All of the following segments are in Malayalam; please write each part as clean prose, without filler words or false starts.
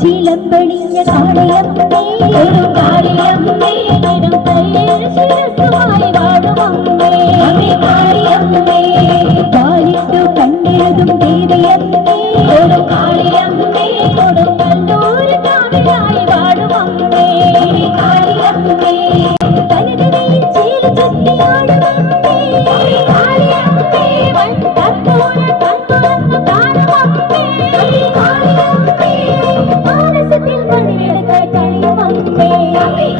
ചിലമ്പണിഞ്ഞ കാളിയമ്മേ ഒരു കാളിയമ്മേ ഇടം കയ്യിൽ ശിരസുമായി വാഴുമമ്മേ കാളിയമ്മേ കാലിട്ടു കണ്ണെഴുതും ദേവിയമ്മേ ഒരു കാളിയമ്മേ കൊടുങ്ങല്ലൂർ കാവിലായി വാഴുമമ്മേ കാളിയമ്മേ കനകനയിൽ ചീല ചുറ്റിയാടുമമ്മേ കാളിയമ്മേ കർപ്പൂര കൺതുറന്നു കാണുമമ്മേ കാളിയമ്മേ മാനസത്തിൽ മണിവിളക്കായി കളിയുമമ്മേ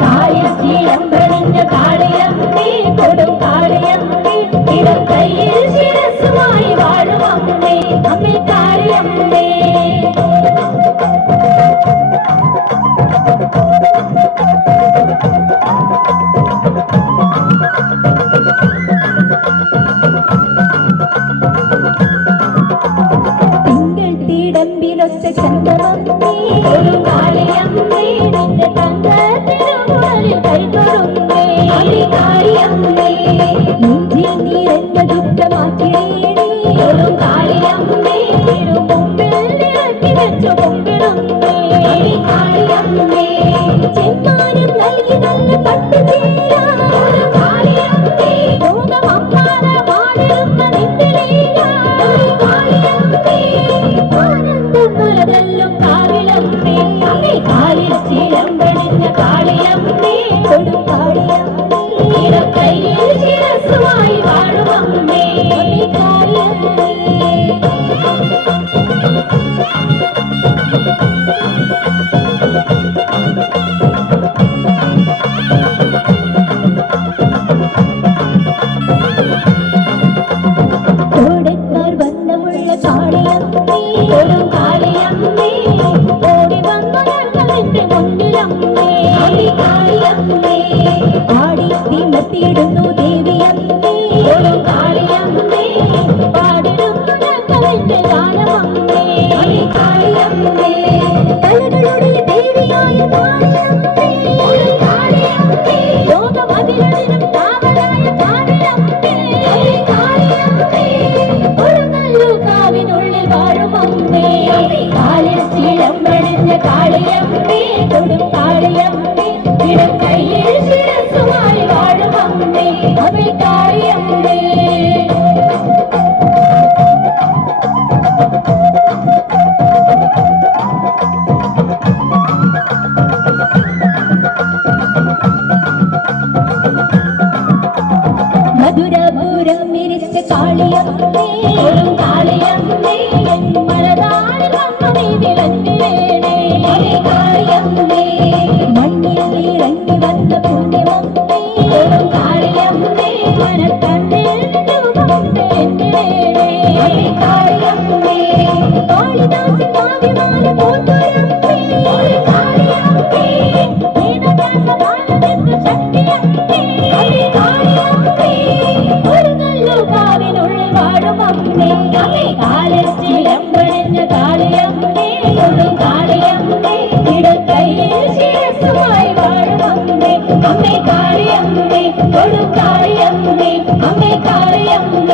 കാളിയമ്പണിഞ്ഞ കാളിയമ്മേ കൊടും കാളിയമ്മേ ഇടം കയ്യിൽ ശിരസുമായി വാഴുമമ്മേ അമ്മേ കാളിയമ്മേ ചന്ദ്രമമ്മേ ഒരു കാളിയമ്മേ നിന്റെ തങ്ക തിരുമുറലിൽ കൈതൊഴുന്നേ കാളിയമ്മേ നെഞ്ചിൽ നിറഞ്ഞ ദുഃഖമാക്കിടേണേ ഒരു കാളിയമ്മേ തിരുമുമ്പിൽ ഇറക്കി വെച്ചു മുമ്പിടുന്നേ കാളിയമ്മേ ചെമ്മാനം നൽകി നല്ല പട്ടുചീര ഒരു കാളിയമ്മേ ലോകമമ്മാന വാണിടുന്ന നിന്റെ ലീല ഒരു കാളിയമ്മേ ും കാവിലമ്മേ അമ്മേ കാലിൽ ചിലമ്പണിഞ്ഞ കാളിയമ്മേ കൊടും കാളിയമ്മേ ഇടം കയ്യിൽ ശിരസുമായി വാഴുമമ്മേ അമ്മേ കാളിയമ്മേ കോടക്കാർ വന്നമുള്ള കാളിയമ്മേ കൊടും കാളിയമ്മേ ഓടി വന്നു ഞങ്ങളുടെ മുന്നിലമ്മേ കാളിയമ്മേ ആടി തിമത്തിയിടുന്നു ദേവിയമ്മേ കൊടും കാളിയമ്മേ പാടിടുന്നു ഞങ്ങളുടെ ഗാനമമ്മേ കാളിയമ്മേ കലകളുടെ ദേവിയായ കാളിയമ്മേ കാളിയമ്മേ ലോകമതിലും കാവലായ കാളിയമ്മേ കാളിയമ്മേ കാവിനുള്ളിൽ വാഴുമമ്മേ കാലിൽ ചിലമ്പണിഞ്ഞ കാളിയമ്മേ കൊടും കാളിയമ്മേ ഇടം കയ്യിൽ ശിരസുമായി വാഴുമമ്മേ അമ്മേ കാളിയമ്മേ മധുരപൂരം മിരിച്ച കാളിയമ്മേ കൊടും കാളിയമ്മേ മലതാളിൽ വന്നു നീ വിളങ്ങിടേണേ കാളിയമ്മേ മണ്ണിൽ ഇറങ്ങി വന്ന പുണ്യമമ്മേ കൊടും കാളിയമ്മേ മനക്കണ്ണിൽ രൂപമുണ്ട് എന്നിടേണേ കാളിയമ്മേ കാളിദാസൻ കാവ്യമാല പൂത്തുരമ്മേ കാളിയമ്മേ വേദവ്യാസകാലമെന്ന ശക്തിയമ്മേ കാളിയമ്മേ കാവിനുള്ളിൽ വാഴുമമ്മേ അമ്മേ കാലിൽ ചിലമ്പണിഞ്ഞ കാളിയമ്മേ കൊടും കാളിയമ്മേ ഇടം കയ്യിൽ ശിരസുമായി വാഴുമമ്മേ അമ്മേ കാളിയമ്മേ കൊടും കാളിയമ്മേ അമ്മേ കാളിയമ്മേ